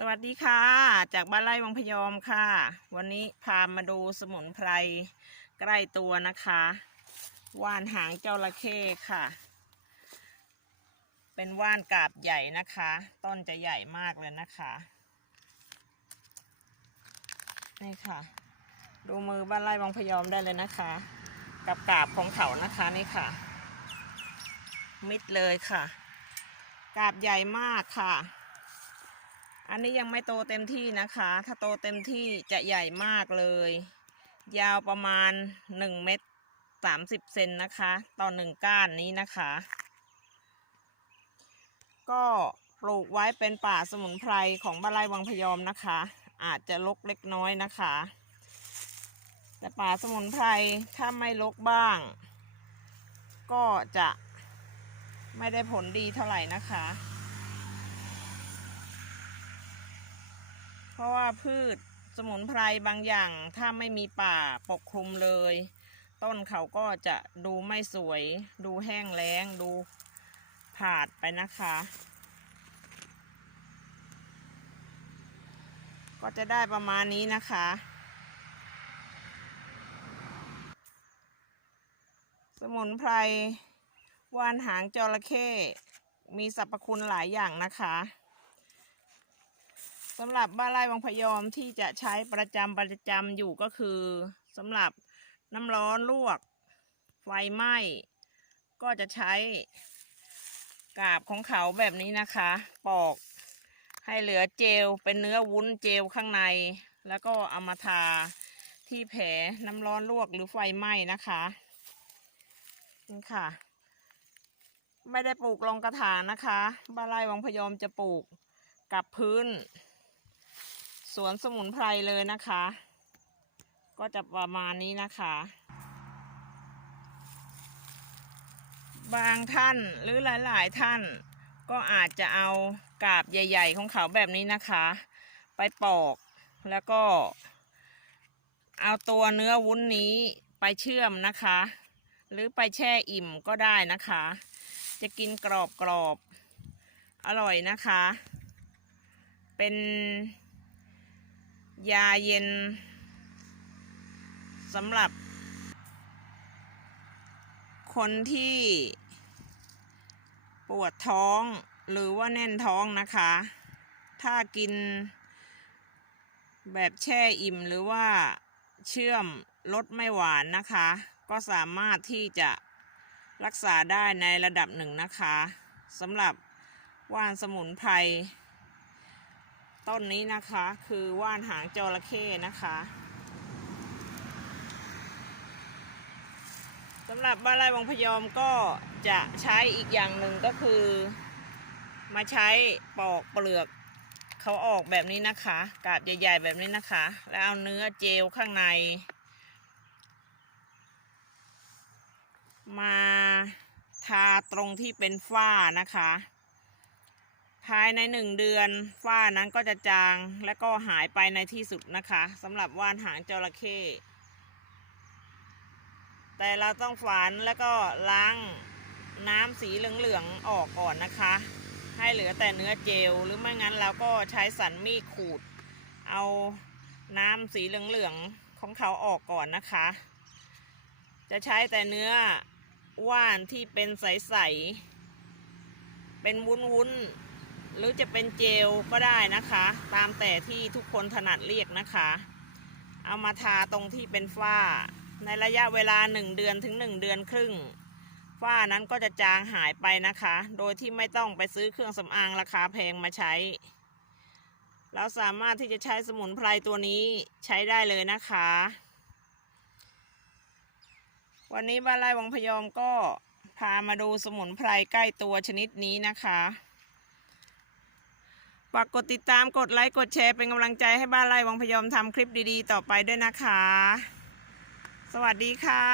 สวัสดีค่ะ จากบ้านไร่วังพยอมค่ะ วันนี้พามาดูสมุนไพรใกล้ตัวนะคะว่านหางเจ้าระเข้ค่ะ เป็นว่านกาบใหญ่นะคะ ต้นจะใหญ่มากเลยนะคะนี่ค่ะ ดูมือบ้านไร่วังพยอมได้เลยนะคะ กับกาบของเขานะคะนี่ค่ะ มิดเลยค่ะ กาบใหญ่มากค่ะ อันนี้ยังไม่โตเต็มที่นะคะ ถ้าโตเต็มที่จะใหญ่มากเลย ยาวประมาณ1เมตร30เซนนะคะ ต่อหนึ่งก้านนี้นะคะ ก็ปลูกไว้เป็นป่าสมุนไพรของบ้านไร่วังพยอมนะคะ อาจจะลกเล็กน้อยนะคะ แต่ป่าสมุนไพรถ้าไม่ลกบ้าง ก็จะไม่ได้ผลดีเท่าไหร่นะคะ เพราะว่าพืชสมุนไพรบางอย่างถ้าไม่มีป่าปกคลุมเลย ต้นเขาก็จะดูไม่สวย ดูแห้งแล้ง ดูผาดไปนะคะ ก็จะได้ประมาณนี้นะคะ สมุนไพรวานหางจระเข้มีสรรพคุณหลายอย่างนะคะ สำหรับบ้านไร่วังพยอมที่จะใช้ประจำประจำอยู่ก็คือสำหรับน้ำร้อนลวก ไฟไหม้ ก็จะใช้กาบของเขาแบบนี้นะคะ ปอกให้เหลือเจลเป็นเนื้อวุ้นเจลข้างใน แล้วก็เอามาทาที่แผลน้ำร้อนลวกหรือไฟไหม้นะคะนี่ค่ะ ไม่ได้ปลูกลงกระถางนะคะบ้านไร่วังพยอมจะปลูกกับพื้น สวนสมุนไพรเลยนะคะ ก็จะประมาณนี้นะคะ บางท่านหรือหลาย ๆ ท่านก็อาจจะเอากาบใหญ่ ๆ ของเขาแบบนี้นะคะ ไปปอกแล้วก็ เอาตัวเนื้อวุ้นนี้ไปเชื่อมนะคะ หรือไปแช่อิ่มก็ได้นะคะ จะกินกรอบกรอบๆอร่อยนะคะ เป็น ยาเย็นสำหรับ คนที่ ปวดท้องหรือว่าแน่นท้องนะคะ ถ้ากิน แบบแช่อิ่มหรือว่าเชื่อมลดไม่หวานนะคะ ก็สามารถที่จะรักษาได้ในระดับหนึ่งนะคะสำหรับว่านสมุนไพร ต้นนี้นะคะ คือว่านหางจระเข้นะคะสำหรับบ้านไร่วังพยอมก็จะใช้อีกอย่างหนึ่งก็คือ มาใช้ปอกเปลือกเขาออกแบบนี้นะคะกาบใหญ่ ๆ แบบนี้นะคะ แล้วเอาเนื้อเจลข้างใน มาทาตรงที่เป็นฝ้านะคะ ภายในหนึ่งเดือนฝ้านั้นก็จะจางและก็หายไปในที่สุดนะคะสำหรับว่านหางจระเข้แต่เราต้องฝานแล้วก็ล้างน้ำสีเหลืองๆออกก่อนนะคะ ให้เหลือแต่เนื้อเจลหรือไม่งั้นเราก็ใช้สันมีดขูด เอาน้ำสีเหลืองๆของเขาออกก่อนนะคะ จะใช้แต่เนื้อว่านที่เป็นใสๆเป็นวุ้นๆ หรือจะเป็นเจลก็ได้นะคะ ตามแต่ที่ทุกคนถนัดเรียกนะคะ เอามาทาตรงที่เป็นฝ้า ในระยะเวลา 1 เดือนถึง 1 เดือนครึ่ง ฝ้านั้นก็จะจางหายไปนะคะ โดยที่ไม่ต้องไปซื้อเครื่องสำอางราคาแพงมาใช้ เราสามารถที่จะใช้สมุนไพรตัวนี้ใช้ได้เลยนะคะ วันนี้บ้านไร่วังพยอมก็พามาดูสมุนไพรใกล้ตัวชนิดนี้นะคะากกดติดตามกดไลค์กดแชร์เป็นกำลังใจให้บ้านไร่วังพยอมทำคลิปดีๆ ต่อไปด้วยนะคะ สวัสดีค่ะ